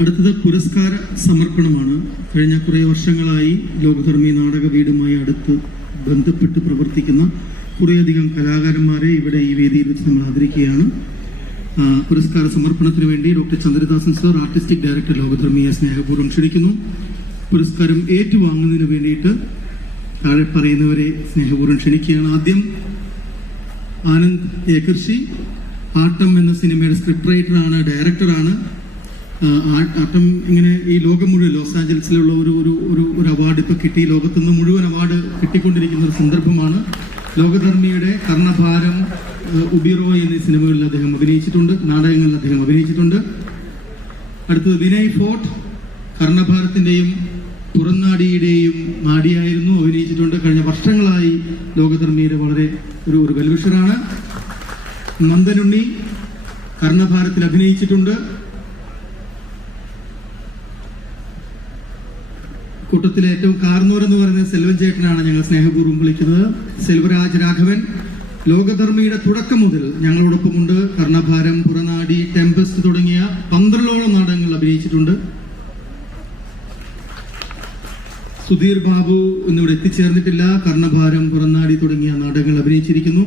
അടുത്തത് പുരസ്കാര സമർപ്പണമാണ്. കഴിഞ്ഞ കുറേ വർഷങ്ങളായി ലോകധർമ്മി നാടക വീടുമായി അടുത്ത് ബന്ധപ്പെട്ട് പ്രവർത്തിക്കുന്ന കുറേയധികം കലാകാരന്മാരെ ഇവിടെ ഈ വേദിയിൽ വെച്ച് നമ്മൾ ആദരിക്കുകയാണ്. പുരസ്കാര സമർപ്പണത്തിന് വേണ്ടി doctor Chandradasan sir artistic director ലോകധർമ്മിയെ സ്നേഹപൂർവം ക്ഷണിക്കുന്നു. പുരസ്കാരം ഏറ്റുവാങ്ങുന്നതിന് വേണ്ടിയിട്ട് താഴെ പറയുന്നവരെ സ്നേഹപൂർവം ക്ഷണിക്കുകയാണ് ആദ്യം. ആനന്ദ് ഏകർഷി ആട്ടം എന്ന സിനിമയുടെ സ്ക്രിപ്റ്റ് റൈറ്ററാണ് ഡയറക്ടറാണ് ആട്ടം ഇങ്ങനെ ഈ ലോകം മുഴുവൻ ലോസ് ആഞ്ചൽസിലുള്ള ഒരു ഒരു ഒരു ഒരു അവാർഡ് ഇപ്പോൾ കിട്ടി. ലോകത്തുനിന്ന് മുഴുവൻ അവാർഡ് കിട്ടിക്കൊണ്ടിരിക്കുന്ന ഒരു സന്ദർഭമാണ്. ലോകധർമ്മിയുടെ കർണഭാരം ഉബിറോ എന്നീ സിനിമകളിൽ അദ്ദേഹം അഭിനയിച്ചിട്ടുണ്ട്. നാടകങ്ങളിൽ അദ്ദേഹം അഭിനയിച്ചിട്ടുണ്ട്. അടുത്തത് വിനയ് ഫോർട്ട് കർണഭാരത്തിന്റെയും പുറന്നാടിയുടെയും നാടിയായിരുന്നു. അഭിനയിച്ചിട്ടുണ്ട്. കഴിഞ്ഞ വർഷങ്ങളായി ലോകധർമ്മിയുടെ വളരെ ഒരു ഒരു വെൽവിഷറാണ് നന്ദനുണ്ണി കർണഭാരത്തിൽ അഭിനയിച്ചിട്ടുണ്ട്. കൂട്ടത്തിലെ ഏറ്റവും കാർന്നൂർ എന്ന് പറയുന്ന സെൽവൻ ചേട്ടനാണ് ഞങ്ങൾ സ്നേഹപൂർവം വിളിക്കുന്നത്. സെൽവരാജ് രാഘവൻ ലോകധർമ്മിയുടെ തുടക്കം മുതൽ ഞങ്ങളോടൊപ്പമുണ്ട് കർണഭാരം പുറനാടി ടെമ്പസ്റ്റ് തുടങ്ങിയ പന്ത്രണ്ടോളം നാടകങ്ങൾ അഭിനയിച്ചിട്ടുണ്ട്. സുധീർ ബാബു എന്നിവിടെ എത്തിച്ചേർന്നിട്ടില്ല. കർണഭാരം പുറനാടി തുടങ്ങിയ നാടകങ്ങൾ അഭിനയിച്ചിരിക്കുന്നു.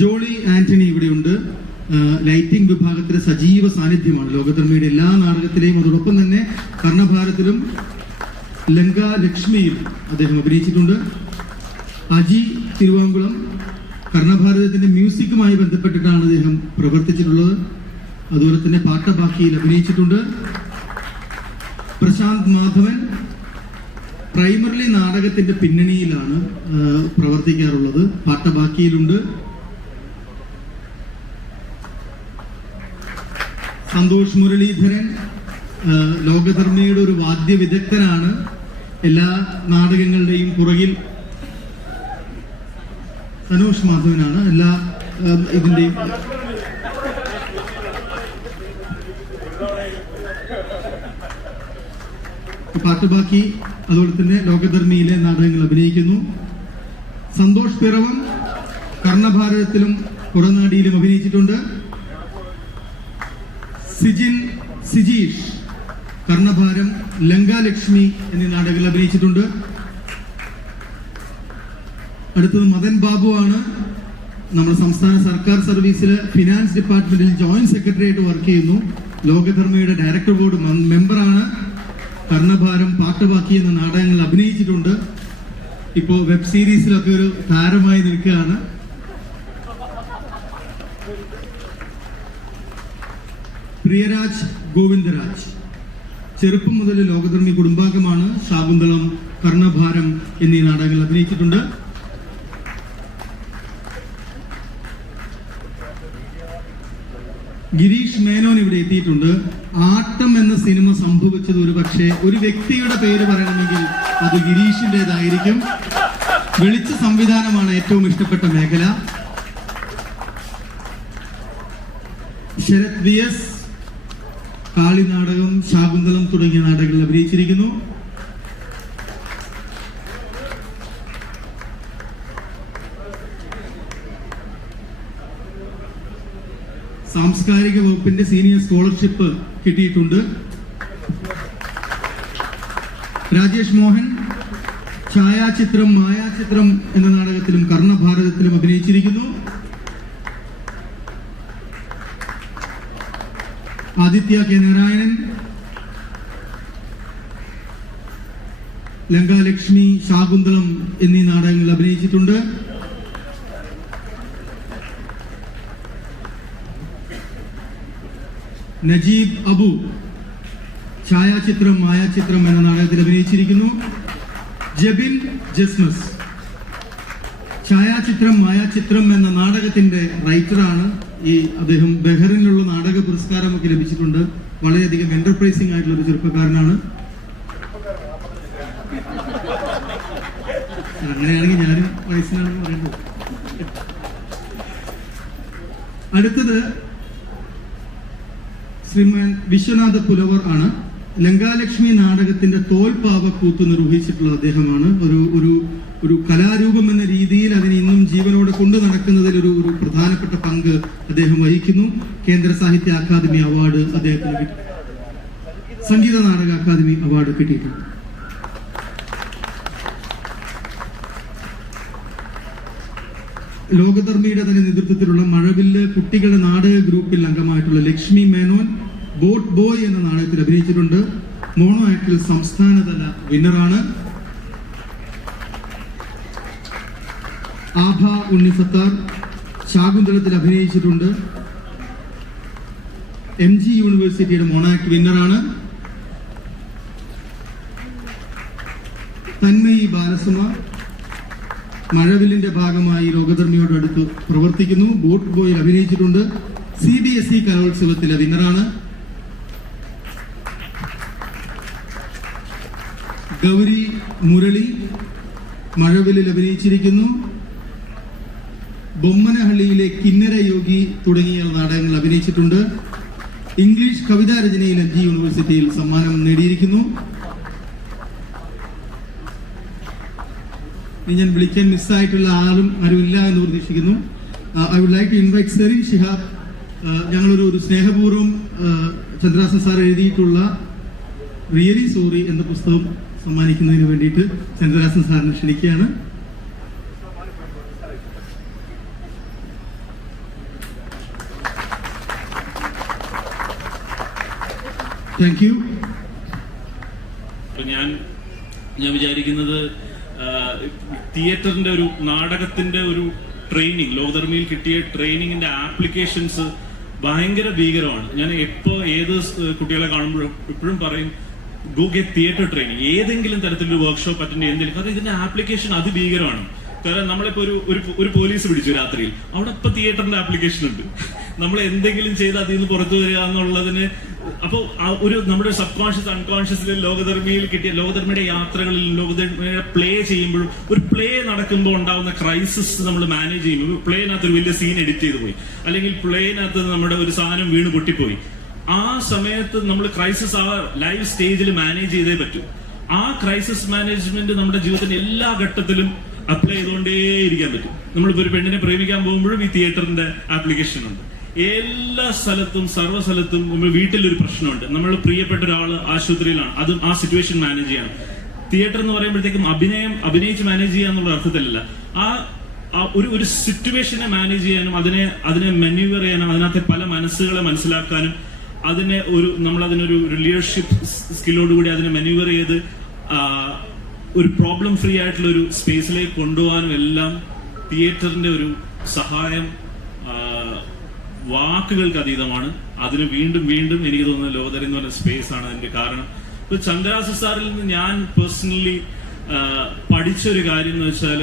ജോളി ആന്റണി ഇവിടെയുണ്ട്. ലൈറ്റിംഗ് വിഭാഗത്തിലെ സജീവ സാന്നിധ്യമാണ്. ലോകധർമ്മിയുടെ എല്ലാ നാടകത്തിലെയും അതോടൊപ്പം തന്നെ കർണഭാരത്തിലും ലങ്ക ലക്ഷ്മിയും അദ്ദേഹം അഭിനയിച്ചിട്ടുണ്ട്. അജി തിരുവാങ്കുളം കർണഭാരതത്തിന്റെ മ്യൂസിക്കുമായി ബന്ധപ്പെട്ടിട്ടാണ് അദ്ദേഹം പ്രവർത്തിച്ചിട്ടുള്ളത്. അതുപോലെ തന്നെ പാട്ടബാക്കിയിൽ അഭിനയിച്ചിട്ടുണ്ട്. പ്രശാന്ത് മാധവൻ പ്രൈമറിലി നാടകത്തിന്റെ പിന്നണിയിലാണ് പ്രവർത്തിക്കാറുള്ളത്. പാട്ടബാക്കിയിലുണ്ട് സന്തോഷ് മുരളീധരൻ ലോകധർമ്മയുടെ ഒരു വാദ്യ വിദഗ്ധനാണ് എല്ലാ നാടകങ്ങളുടെയും പുറകിൽ സനോഷ് മാധവനാണ്. എല്ലാ ഇതിന്റെയും പാട്ടുബാക്കി അതുപോലെ തന്നെ ലോകധർമ്മിയിലെ നാടകങ്ങൾ അഭിനയിക്കുന്നു. സന്തോഷ് പിറവം കർണഭാരതത്തിലും പുറനാടിയിലും അഭിനയിച്ചിട്ടുണ്ട്. സിജിൻ സിജീഷ് കർണഭാരം ലങ്കാലക്ഷ്മി എന്നീ നാടകങ്ങളിൽ അഭിനയിച്ചിട്ടുണ്ട്. അടുത്തത് മദൻ ബാബു ആണ്. നമ്മുടെ സംസ്ഥാന സർക്കാർ സർവീസിൽ ഫിനാൻസ് ഡിപ്പാർട്ട്മെന്റിൽ ജോയിന്റ് സെക്രട്ടറി ആയിട്ട് വർക്ക് ചെയ്യുന്നു. ലോകധർമ്മയുടെ ഡയറക്ടർ ബോർഡ് മെമ്പറാണ്. കർണഭാരം പാട്ടുബാക്കി എന്ന നാടകങ്ങൾ അഭിനയിച്ചിട്ടുണ്ട്. ഇപ്പോ വെബ് സീരീസിലൊക്കെ ഒരു താരമായി നിൽക്കുകയാണ്. പ്രിയരാജ് ഗോവിന്ദരാജ്. ചെറുപ്പം മുതൽ ലോകധർമ്മി കുടുംബാംഗമാണ് ശാകുന്തളം കർണഭാരം എന്നീ നാടകങ്ങൾ അഭിനയിച്ചിട്ടുണ്ട്. ഗിരീഷ് മേനോൻ ഇവിടെ എത്തിയിട്ടുണ്ട്. ആട്ടം എന്ന സിനിമ സംഭവിച്ചത് ഒരു പക്ഷേ ഒരു വ്യക്തിയുടെ പേര് പറയണമെങ്കിൽ അത് ഗിരീഷിന്റെതായിരിക്കും. വെളിച്ച സംവിധാനമാണ് ഏറ്റവും ഇഷ്ടപ്പെട്ട മേഖല. ശരത് വി എസ് കാളി നാടകം ശാകുന്തളം തുടങ്ങിയ നാടകങ്ങളിൽ അഭിനയിച്ചിരിക്കുന്നു. സാംസ്കാരിക വകുപ്പിന്റെ സീനിയർ സ്കോളർഷിപ്പ് കിട്ടിയിട്ടുണ്ട്. രാജേഷ് മോഹൻ ഛായാചിത്രം മായാചിത്രം എന്ന നാടകത്തിലും കർണഭാരതത്തിലും അഭിനയിച്ചിരിക്കുന്നു. ആദിത്യ കെ നാരായണൻ ലങ്കാലക്ഷ്മി ശാകുന്തളം എന്നീ നാടകങ്ങളിൽ അഭിനയിച്ചിട്ടുണ്ട്. നജീബ് അബു ഛായാചിത്രം മായാചിത്രം എന്ന നാടകത്തിൽ അഭിനയിച്ചിരിക്കുന്നു. ജബിൻ ജസ്മസ്. ഛായാചിത്രം മായാചിത്രം എന്ന നാടകത്തിന്റെ റൈറ്ററാണ് ഈ അദ്ദേഹം. ബെഹറിനുള്ള നാടക പുരസ്കാരമൊക്കെ ലഭിച്ചിട്ടുണ്ട്. വളരെയധികം എന്റർപ്രൈസിംഗ് ആയിട്ടുള്ള ഒരു ചെറുപ്പക്കാരനാണ്. അങ്ങനെയാണെങ്കിൽ ഞാനും വയസ്സിനാണ് പറയുന്നത് അടുത്തത് ശ്രീമാൻ വിശ്വനാഥ പുലവർ ആണ്. ലങ്കാലക്ഷ്മി നാടകത്തിന്റെ തോൽപാവക്കൂത്ത് നിർവഹിച്ചിട്ടുള്ള അദ്ദേഹമാണ്. ഒരു ഒരു ഒരു കലാരൂപം എന്ന രീതിയിൽ അതിനെ ഇന്നും ജീവനോടെ കൊണ്ടു നടക്കുന്നതിൽ ഒരു ഒരു പ്രധാനപ്പെട്ട പങ്ക് അദ്ദേഹം വഹിക്കുന്നു. കേന്ദ്ര സാഹിത്യ അക്കാദമി അവാർഡ് അദ്ദേഹത്തിന് സംഗീത നാടക അക്കാദമി അവാർഡ് കിട്ടിയിട്ടുണ്ട്. ലോകധർമ്മിയുടെ തന്നെ നേതൃത്വത്തിലുള്ള മഴവില്ല് കുട്ടികളുടെ നാടക ഗ്രൂപ്പിൽ അംഗമായിട്ടുള്ള ലക്ഷ്മി മേനോൻ ബോട്ട് ബോയ് എന്ന നാടകത്തിൽ അഭിനയിച്ചിട്ടുണ്ട്. മോണോ ആക്ടിൽ സംസ്ഥാനതല വിന്നറാണ്. ആഭ ഉണ്ണിസത്താർ ശാകുന്തളത്തിൽ അഭിനയിച്ചിട്ടുണ്ട്. എം ജി യൂണിവേഴ്സിറ്റിയുടെ മോണാക്ട് വിന്നറാണ്. തന്മയി ബാലസുമ മഴവില്ലിന്റെ ഭാഗമായി ലോകധർമ്മിയോട് അടുത്ത് പ്രവർത്തിക്കുന്നു. ബോട്ട് ബോയിൽ അഭിനയിച്ചിട്ടുണ്ട്. സി ബി എസ് ഇ കലോത്സവത്തിലെ വിന്നറാണ്. ഗൗരി മുരളി മഴവില്ലിൽ അഭിനയിച്ചിരിക്കുന്നു. ബൊമ്മനഹള്ളിയിലെ കിന്നര യോഗി തുടങ്ങിയ നാടകങ്ങൾ അഭിനയിച്ചിട്ടുണ്ട്. ഇംഗ്ലീഷ് കവിതാ രചനയിൽ ജി യൂണിവേഴ്സിറ്റിയിൽ സമ്മാനം നേടിയിരിക്കുന്നു. ഞാൻ വിളിക്കാൻ മിസ്സായിട്ടുള്ള ആരും ഇല്ല എന്ന് പ്രതീക്ഷിക്കുന്നു. I would like to invite Serin Shihab ഞങ്ങളൊരു ഒരു സ്നേഹപൂർവം ചന്ദ്രാസൻ സാർ എഴുതിയിട്ടുള്ള റിയലി സോറി എന്ന പുസ്തകം സമ്മാനിക്കുന്നതിന് വേണ്ടിയിട്ട് ചന്ദ്രഹാസൻ സാറിനെ ക്ഷണിക്കുകയാണ്. താങ്ക് യു ഞാൻ ഞാൻ വിചാരിക്കുന്നത് തിയേറ്ററിന്റെ ഒരു നാടകത്തിന്റെ ഒരു ട്രെയിനിങ് ലോകധർമ്മിയിൽ കിട്ടിയ ട്രെയിനിങ്ങിന്റെ ആപ്ലിക്കേഷൻസ് ഭയങ്കര ഭീകരമാണ്. ഞാൻ എപ്പോ ഏത് കുട്ടികളെ കാണുമ്പോഴും എപ്പോഴും പറയും ഗോ ഗെറ്റ് തിയേറ്റർ ട്രെയിനിങ് ഏതെങ്കിലും തരത്തിലൊരു വർക്ക്ഷോപ്പ് അറ്റൻഡ് ചെയ്യുന്നതിൽ കാരണം ഇതിന്റെ ആപ്ലിക്കേഷൻ അതിഭീകരമാണ്. കാരണം നമ്മളിപ്പോ ഒരു ഒരു പോലീസ് പിടിച്ചു രാത്രിയിൽ. അവിടെ ഇപ്പൊ തിയേറ്ററിന്റെ ആപ്ലിക്കേഷൻ ഉണ്ട്. നമ്മൾ എന്തെങ്കിലും ചെയ്ത് അതിൽ നിന്ന് പുറത്തു വരിക എന്നുള്ളതിന് അപ്പോൾ ഒരു നമ്മുടെ സബ് കോൺഷ്യസ് അൺകോൺഷ്യസിൽ ലോകധർമ്മിയിൽ കിട്ടിയ ലോകധർമ്മിയുടെ യാത്രകളിൽ ലോകധർമ്മിയുടെ പ്ലേ ചെയ്യുമ്പോഴും ഒരു പ്ലേ നടക്കുമ്പോൾ ഉണ്ടാവുന്ന ക്രൈസിസ് നമ്മൾ മാനേജ് ചെയ്യുമ്പോൾ പ്ലേനകത്ത് ഒരു വലിയ സീൻ എഡിറ്റ് ചെയ്തു പോയി. അല്ലെങ്കിൽ പ്ലേനകത്ത് നമ്മുടെ ഒരു സാധനം വീണ് പൊട്ടിപ്പോയി. ആ സമയത്ത് നമ്മൾ ക്രൈസിസ് ആ ലൈവ് സ്റ്റേജിൽ മാനേജ് ചെയ്തേ പറ്റൂ. ആ ക്രൈസിസ് മാനേജ്മെന്റ് നമ്മുടെ ജീവിതത്തിന്റെ എല്ലാ ഘട്ടത്തിലും അപ്ലൈ ചെയ്തുകൊണ്ടേയിരിക്കാൻ പറ്റും. നമ്മളിപ്പോ ഒരു പെണ്ണിനെ പ്രേമിക്കാൻ പോകുമ്പോഴും ഈ തിയേറ്ററിന്റെ ആപ്ലിക്കേഷൻ ഉണ്ട്. എല്ലാ സ്ഥലത്തും സർവ സ്ഥലത്തും നമ്മൾ വീട്ടിലൊരു പ്രശ്നമുണ്ട്. നമ്മൾ പ്രിയപ്പെട്ട ഒരാൾ ആശുപത്രിയിലാണ്. അതും ആ സിറ്റുവേഷൻ മാനേജ് ചെയ്യണം. തിയേറ്റർ എന്ന് പറയുമ്പോഴത്തേക്കും അഭിനയം അഭിനയിച്ച് മാനേജ് ചെയ്യുക എന്നുള്ള അർത്ഥത്തിലല്ല. ആ ഒരു ഒരു സിറ്റുവേഷനെ മാനേജ് ചെയ്യാനും അതിനെ അതിനെ മെന്യൂവർ ചെയ്യാനും അതിനകത്തെ പല മനസ്സുകളെ മനസ്സിലാക്കാനും അതിനെ ഒരു നമ്മൾ അതിനൊരു ഒരു ലീഡർഷിപ്പ് സ്കില്ലോടുകൂടി അതിനെ മെനുവർ ചെയ്ത് ഒരു പ്രോബ്ലം ഫ്രീ ആയിട്ടുള്ള ഒരു സ്പേസിലേക്ക് കൊണ്ടുപോകാനും എല്ലാം തിയേറ്ററിന്റെ ഒരു സഹായം വാക്കുകൾക്ക് അതീതമാണ്. അതിന് വീണ്ടും വീണ്ടും എനിക്ക് തോന്നുന്നത് ലോകതരി എന്ന് പറഞ്ഞ സ്പേസ് ആണ് അതിന്റെ കാരണം. ഇപ്പൊ ചന്ദ്രാസ സാറിൽ നിന്ന് ഞാൻ പേഴ്സണലി പഠിച്ച ഒരു കാര്യം എന്ന് വെച്ചാൽ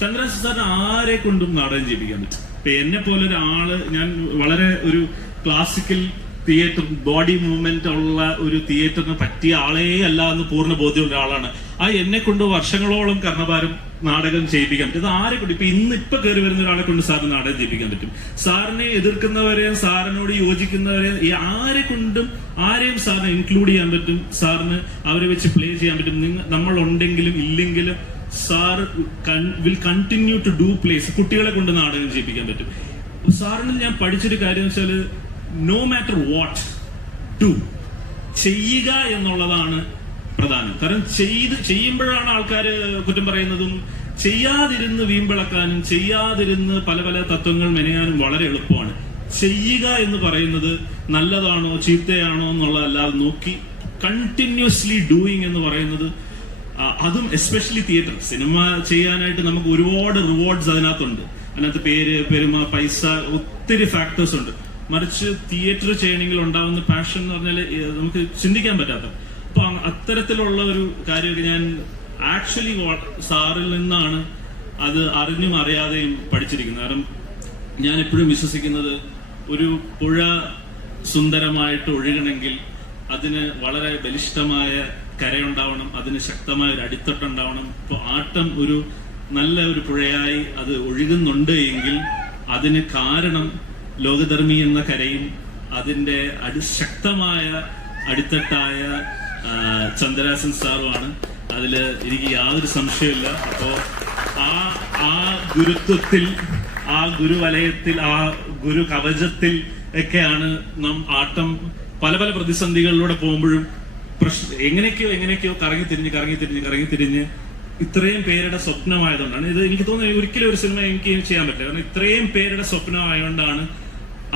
ചന്ദ്രാസ സാറിന് ആരെ കൊണ്ടും നാടകം ജീവിക്കാൻ പറ്റും? ഇപ്പൊ എന്നെ പോലെ ഒരാൾ ഞാൻ വളരെ ഒരു ക്ലാസിക്കൽ തിയേറ്റർ ബോഡി മൂവ്മെന്റ് ഉള്ള ഒരു തിയേറ്ററിന് പറ്റിയ ആളേ അല്ല എന്ന് പൂർണ ബോധ്യമുള്ള ആളാണ്. ആ എന്നെ കൊണ്ട് വർഷങ്ങളോളം കർണഭാരം നാടകം ചെയ്യിപ്പിക്കാൻ പറ്റും. ഇത് ആരെ കൊണ്ട്? ഇപ്പൊ ഇന്ന് ഇപ്പൊ കയറി വരുന്ന ഒരാളെ കൊണ്ട് സാറിന് നാടകം ചെയ്യിപ്പിക്കാൻ പറ്റും. സാറിനെ എതിർക്കുന്നവരെയും സാറിനോട് യോജിക്കുന്നവരെയും ഈ ആരെ കൊണ്ടും ആരെയും സാറിന് ഇൻക്ലൂഡ് ചെയ്യാൻ പറ്റും. സാറിന് അവരെ വെച്ച് പ്ലേ ചെയ്യാൻ പറ്റും. നിങ്ങൾ നമ്മൾ ഉണ്ടെങ്കിലും ഇല്ലെങ്കിലും sir will continue to do plays കുട്ടികളെ കൊണ്ട് നാടകം ചെയ്യിപ്പിക്കാൻ പറ്റും. സാറിന് ഞാൻ പഠിച്ചൊരു കാര്യം വെച്ചാൽ നോ മാറ്റർ വാട്ട് ഡു ചെയ്യുക എന്നുള്ളതാണ് പ്രധാനം. കാരണം ചെയ്ത് ചെയ്യുമ്പോഴാണ് ആൾക്കാർ കുറ്റം പറയുന്നതും ചെയ്യാതിരുന്ന് വീമ്പിളക്കാനും ചെയ്യാതിരുന്ന് പല പല തത്വങ്ങൾ മെനയാനും വളരെ എളുപ്പമാണ്. ചെയ്യുക എന്ന് പറയുന്നത് നല്ലതാണോ ചീത്തയാണോ എന്നുള്ളതല്ലാതെ നോക്കി കണ്ടിന്യൂസ്ലി ഡൂയിങ് എന്ന് പറയുന്നത് അതും എസ്പെഷ്യലി തിയേറ്റർ സിനിമ ചെയ്യാനായിട്ട് നമുക്ക് ഒരുപാട് റിവാർഡ്സ് അതിനകത്തുണ്ട്. അതിനകത്ത് പേര് പെരുമ പൈസ ഒത്തിരി ഫാക്ടേഴ്സ് ഉണ്ട്. മറിച്ച് തിയേറ്റർ ചെയ്യണമെങ്കിൽ ഉണ്ടാവുന്ന പാഷൻ എന്ന് പറഞ്ഞാൽ നമുക്ക് ചിന്തിക്കാൻ പറ്റാത്ത. അപ്പൊ അത്തരത്തിലുള്ള ഒരു കാര്യമൊക്കെ ഞാൻ ആക്ച്വലി സാറിൽ നിന്നാണ് അത് അറിഞ്ഞും അറിയാതെയും പഠിച്ചിരിക്കുന്നത്. കാരണം ഞാൻ എപ്പോഴും വിശ്വസിക്കുന്നത് ഒരു പുഴ സുന്ദരമായിട്ട് ഒഴുകണമെങ്കിൽ അതിന് വളരെ ബലിഷ്ഠമായ കരയുണ്ടാവണം അതിന് ശക്തമായ ഒരു അടിത്തട്ടുണ്ടാവണം ഇപ്പോൾ ആട്ടം ഒരു നല്ല ഒരു പുഴയായി അത് ഒഴുകുന്നുണ്ട് എങ്കിൽ അതിന് കാരണം ലോകധർമ്മി എന്ന കരയും അതിന്റെ അതിശക്തമായ അടിത്തട്ടായ ചന്ദ്രാസൻ സാറുമാണ്. അതിൽ എനിക്ക് യാതൊരു സംശയമില്ല അപ്പോൾ ആ ആ ഗുരുത്വത്തിൽ ആ ഗുരുവലയത്തിൽ ആ ഗുരു കവചത്തിൽ ഒക്കെയാണ് നാം ആട്ടം പല പല പ്രതിസന്ധികളിലൂടെ പോകുമ്പോഴും പ്രശ്ന എങ്ങനെയൊക്കെയോ എങ്ങനെയൊക്കെയോ കറങ്ങി തിരിഞ്ഞ് കറങ്ങി തിരിഞ്ഞ് കറങ്ങി തിരിഞ്ഞ് ഇത്രയും പേരുടെ സ്വപ്നമായതുകൊണ്ടാണ്. ഇത് എനിക്ക് തോന്നുന്നു ഒരിക്കലും ഒരു സിനിമ എനിക്ക് ചെയ്യാൻ പറ്റില്ല. കാരണം ഇത്രയും പേരുടെ സ്വപ്നമായതുകൊണ്ടാണ്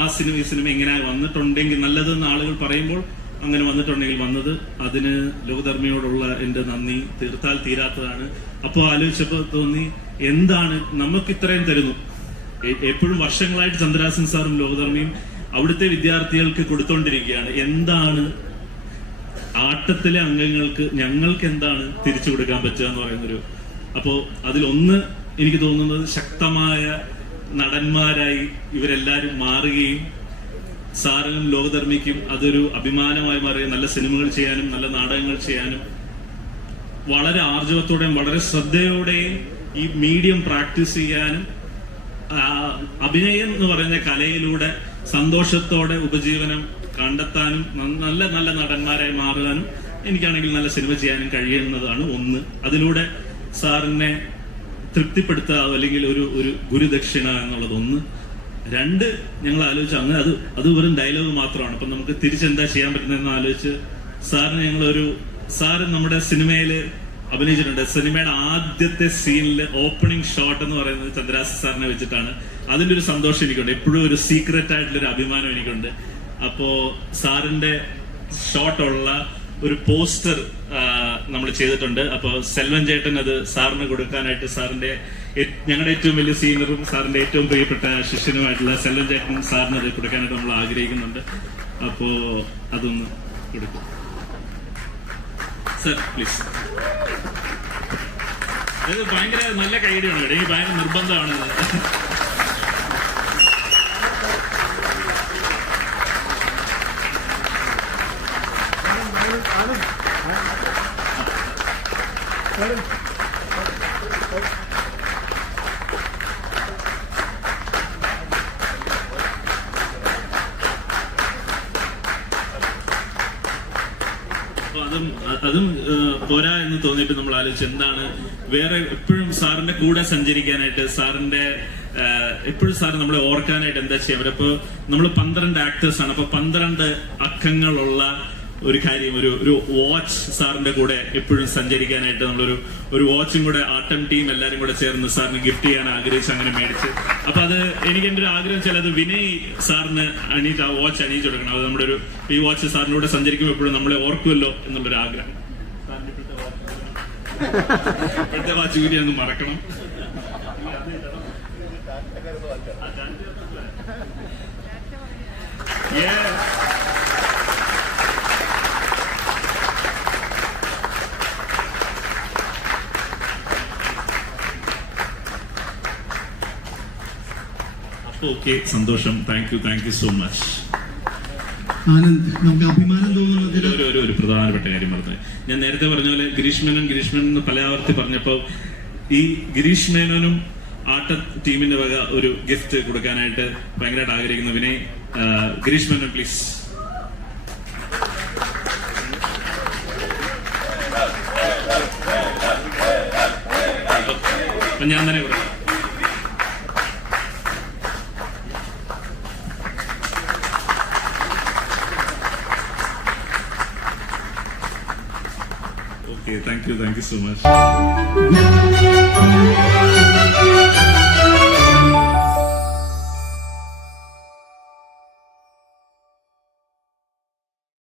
ആ സിനിമ ഈ സിനിമ ഇങ്ങനെ വന്നിട്ടുണ്ടെങ്കിൽ നല്ലതെന്ന് ആളുകൾ പറയുമ്പോൾ അങ്ങനെ വന്നിട്ടുണ്ടെങ്കിൽ വന്നത് അതിന് ലോകധർമ്മിയോടുള്ള എന്റെ നന്ദി തീർത്താൽ തീരാത്തതാണ്. അപ്പോൾ ആലോചിച്ചപ്പോൾ തോന്നി എന്താണ് നമുക്ക് ഇത്രയും തരുന്നു? എപ്പോഴും വർഷങ്ങളായിട്ട് ചന്ദ്രാസൻ സാറും ലോകധർമ്മിയും അവിടുത്തെ വിദ്യാർത്ഥികൾക്ക് കൊടുത്തോണ്ടിരിക്കുകയാണ്. എന്താണ് ആട്ടത്തിലെ അംഗങ്ങൾക്ക് ഞങ്ങൾക്ക് എന്താണ് തിരിച്ചു കൊടുക്കാൻ പറ്റുക എന്ന് പറയുന്നൊരു അപ്പോ അതിലൊന്ന് എനിക്ക് തോന്നുന്നത് ശക്തമായ നടന്മാരായി ഇവരെല്ലാരും മാറുകയും സാറിനും ലോകധർമ്മിക്കും അതൊരു അഭിമാനമായി മാറുകയും നല്ല സിനിമകൾ ചെയ്യാനും നല്ല നാടകങ്ങൾ ചെയ്യാനും വളരെ ആർജവത്തോടെയും വളരെ ശ്രദ്ധയോടെയും ഈ മീഡിയം പ്രാക്ടീസ് ചെയ്യാനും അഭിനയം എന്ന് പറയുന്ന കലയിലൂടെ സന്തോഷത്തോടെ ഉപജീവനം കണ്ടെത്താനും നല്ല നല്ല നടന്മാരായി മാറാനും എനിക്കാണെങ്കിൽ നല്ല സിനിമ ചെയ്യാനും കഴിയുന്നതാണ് ഒന്ന്. അതിലൂടെ സാറിനെ തൃപ്തിപ്പെടുത്തുക അല്ലെങ്കിൽ ഒരു ഒരു ഗുരുദക്ഷിണ എന്നുള്ളത് ഒന്ന് രണ്ട് ഞങ്ങൾ ആലോചിച്ചു അങ്ങനെ അത് അത് വെറും ഡയലോഗ് മാത്രമാണ്. അപ്പൊ നമുക്ക് തിരിച്ചെന്താ ചെയ്യാൻ പറ്റുന്നതെന്ന് ആലോചിച്ച് സാറിന് ഞങ്ങളൊരു സാറ് നമ്മുടെ സിനിമയിൽ അഭിനയിച്ചിട്ടുണ്ട്. സിനിമയുടെ ആദ്യത്തെ സീനിൽ ഓപ്പണിംഗ് ഷോട്ട് എന്ന് പറയുന്നത് ചന്ദ്രാസ് സാറിനെ വെച്ചിട്ടാണ്. അതിന്റെ ഒരു സന്തോഷം എനിക്കുണ്ട്. എപ്പോഴും ഒരു സീക്രറ്റ് ആയിട്ടുള്ള ഒരു അഭിമാനം എനിക്കുണ്ട്. അപ്പോ സാറിന്റെ ഷോട്ടുള്ള ഒരു പോസ്റ്റർ നമ്മൾ ചെയ്തിട്ടുണ്ട്. അപ്പോൾ സെൽവൻ ചേട്ടൻ അത് സാറിന് കൊടുക്കാനായിട്ട് സാറിന്റെ ഞങ്ങളുടെ ഏറ്റവും വലിയ സീനിയറും സാറിന്റെ ഏറ്റവും പ്രിയപ്പെട്ട ശിഷ്യനുമായിട്ടുള്ള സെൽവൻ ചേട്ടൻ സാറിന് അത് കൊടുക്കാനായിട്ട് നമ്മൾ ആഗ്രഹിക്കുന്നുണ്ട്. അപ്പോ അതൊന്ന് കൊടുക്കും. Sir please. ഇത് ഭയങ്കര നല്ല കൈഡിയാണ് എനിക്ക് ഭയങ്കര നിർബന്ധമാണ്. അതും അതും പോരാ എന്ന് തോന്നിയിട്ട് നമ്മൾ ആലോചിച്ച് എന്താണ് വേറെ എപ്പോഴും സാറിന്റെ കൂടെ സഞ്ചരിക്കാനായിട്ട് സാറിന്റെ എപ്പോഴും സാർ നമ്മളെ ഓർക്കാനായിട്ട് എന്താ ചെയ്യാൻ പറ്റും അപ്പൊ നമ്മൾ പന്ത്രണ്ട് ആക്ടേഴ്സ് ആണ്. അപ്പൊ പന്ത്രണ്ട് അക്കങ്ങളുള്ള ഒരു കാര്യം ഒരു ഒരു വാച്ച് സാറിന്റെ കൂടെ എപ്പോഴും സഞ്ചരിക്കാനായിട്ട് നമ്മളൊരു ഒരു വാച്ചും കൂടെ ആട്ടം ടീം എല്ലാരും കൂടെ ചേർന്ന് സാറിന് ഗിഫ്റ്റ് ചെയ്യാൻ ആഗ്രഹിച്ച് അങ്ങനെ മേടിച്ച്. അപ്പൊ അത് എനിക്ക് എന്റെ ഒരു ആഗ്രഹം വെച്ചാൽ അത് വിനയ് സാറിന് അണിയിച്ച് ആ വാച്ച് അണിയിച്ചു കൊടുക്കണം. അത് നമ്മുടെ ഒരു ഈ വാച്ച് സാറിന്റെ കൂടെ സഞ്ചരിക്കുമ്പോൾ എപ്പോഴും നമ്മളെ ഓർക്കുമല്ലോ എന്നുള്ളൊരു ആഗ്രഹം. ഇപ്പോഴത്തെ വാച്ച് കൂടി. ഒന്ന് മറക്കണം. Yeah. ഓക്കെ സന്തോഷം. Thank you thank you so much Anand നമുക്ക് അഭിമാനം തോന്നുന്നതിൽ ഒരു ഒരു ഒരു പ്രധാനപ്പെട്ട കാര്യം പറഞ്ഞത് ഞാൻ നേരത്തെ പറഞ്ഞ പോലെ ഗിരീഷ് മേനോൻ ഗിരീഷ് മേനോൻ എന്ന് പല ആവർത്തി പറഞ്ഞപ്പോ ഈ ഗിരീഷ് മേനോനും ആട്ട ടീമിന്റെ വക ഒരു ഗിഫ്റ്റ് കൊടുക്കാനായിട്ട് ഭയങ്കരമായിട്ട് ആഗ്രഹിക്കുന്നു. വിനയ് ആ, ഗിരീഷ് മേനോൻ പ്ലീസ് ഞാൻ തന്നെ കൊടുക്കാം. Okay thank you thank you so much